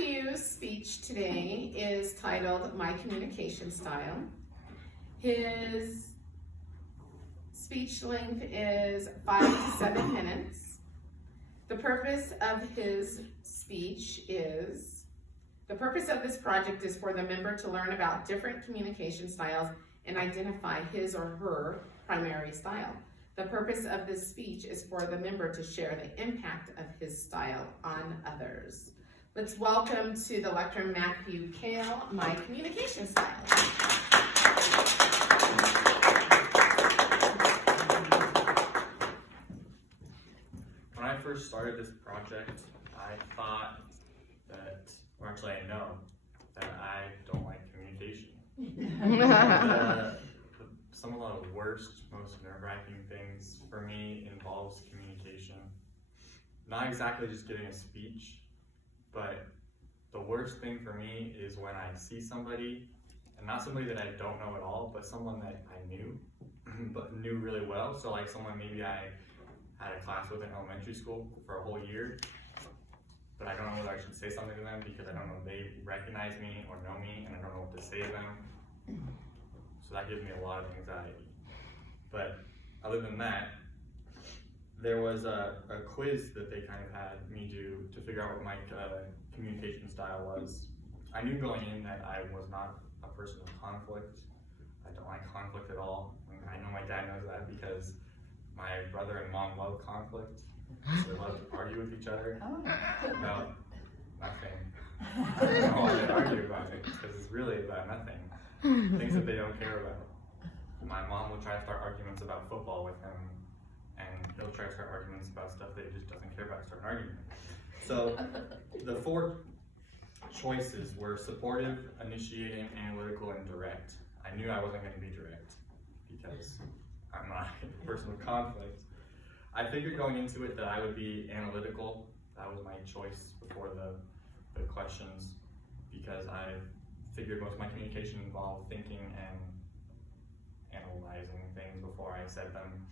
Matthew's speech today is titled My Communication Style. His speech length is 5 to 7 minutes. The purpose of his speech is, the purpose of this project is for the member to learn about different communication styles and identify his or her primary style. The purpose of this speech is for the member to share the impact of his style on others. Let's welcome to the lectern Matthew Kale, My Communication Style. When I first started this project, I thought that, or actually I know, that I don't like communication. Some of the worst, most nerve-wracking things for me involves communication. Not exactly just giving a speech, but the worst thing for me is when I see somebody, and not somebody that I don't know at all, but someone that I knew, but knew really well. So like someone maybe I had a class with in elementary school for a whole year, but I don't know whether I should say something to them because I don't know if they recognize me or know me, and I don't know what to say to them. So that gives me a lot of anxiety. But other than that, there was a quiz that they kind of had me do to figure out what my communication style was. I knew going in that I was not a person of conflict. I don't like conflict at all. I know my dad knows that because my brother and mom love conflict. So they love to argue with each other about nothing. I don't know why they argue about it, because it's really about nothing. Things that they don't care about. My mom will try to start arguments about football with him, and he'll try to start arguments about stuff that he just doesn't care about, start an argument. So the 4 choices were supportive, initiating, analytical, and direct. I knew I wasn't going to be direct because I'm not a person with conflict. I figured going into it that I would be analytical. That was my choice before the questions, because I figured most of my communication involved thinking and analyzing things before I said them.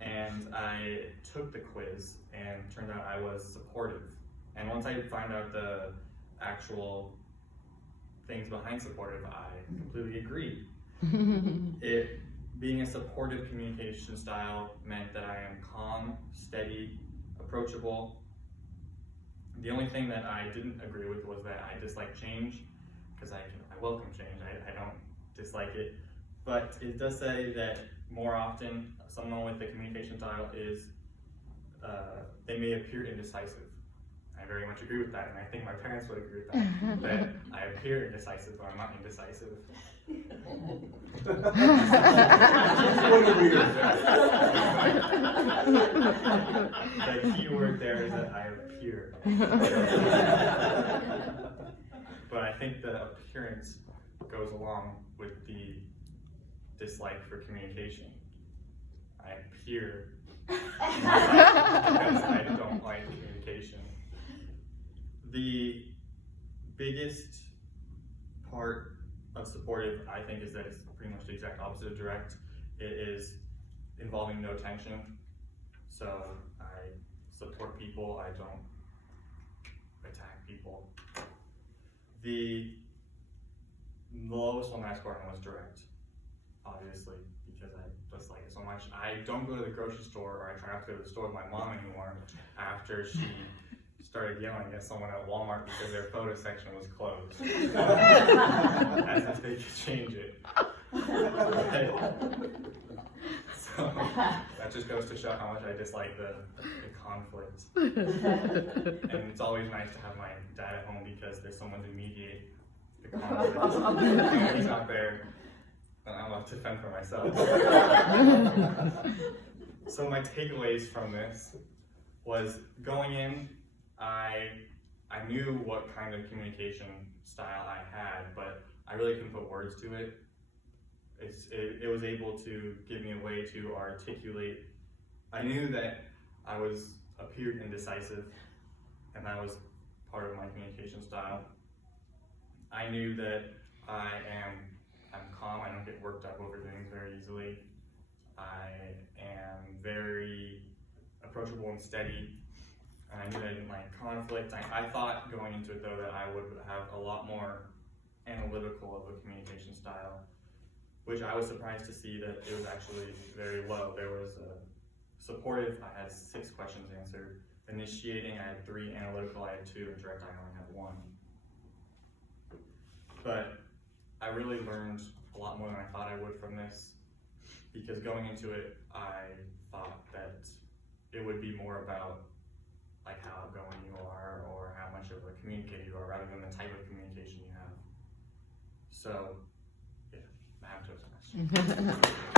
And I took the quiz, and turned out I was supportive. And once I found out the actual things behind supportive, I completely agreed. Being a supportive communication style meant that I am calm, steady, approachable. The only thing that I didn't agree with was that I dislike change, because I welcome change. I don't dislike it. But it does say that more often, someone with the communication style is, they may appear indecisive. I very much agree with that, and I think my parents would agree with that, that I appear indecisive, but I'm not indecisive. The key word there is that I appear. But I think the appearance goes along with the dislike for communication. I appear because I don't like communication. The biggest part of supportive, I think, is that it's pretty much the exact opposite of direct. It is involving no tension. So I support people, I don't attack people. The lowest one I scored on was direct, obviously, because I dislike it so much. I don't go to the grocery store, or I try not to go to the store with my mom anymore after she started yelling at someone at Walmart because their photo section was closed. As if they could change it. So that just goes to show how much I dislike the conflict. And it's always nice to have my dad at home because there's someone to mediate the conflict. When he's not there, then I'm allowed to defend for myself. So my takeaways from this was, going in, I knew what kind of communication style I had, but I really couldn't put words to it. It was able to give me a way to articulate. I knew that I appeared indecisive, and that was part of my communication style. I knew that I'm calm. I don't get worked up over things very easily. I am very approachable and steady. and I knew I didn't like conflict. I thought going into it though that I would have a lot more analytical of a communication style, which I was surprised to see that it was actually very low. There was supportive, I had 6 questions answered. Initiating, I had 3. Analytical, I had 2. And direct, I only had 1. But I really learned a lot more than I thought I would from this, because going into it, I thought that it would be more about like how outgoing you are or how much of a communicator you are, rather than the type of communication you have. So, yeah, I have Toastmasters.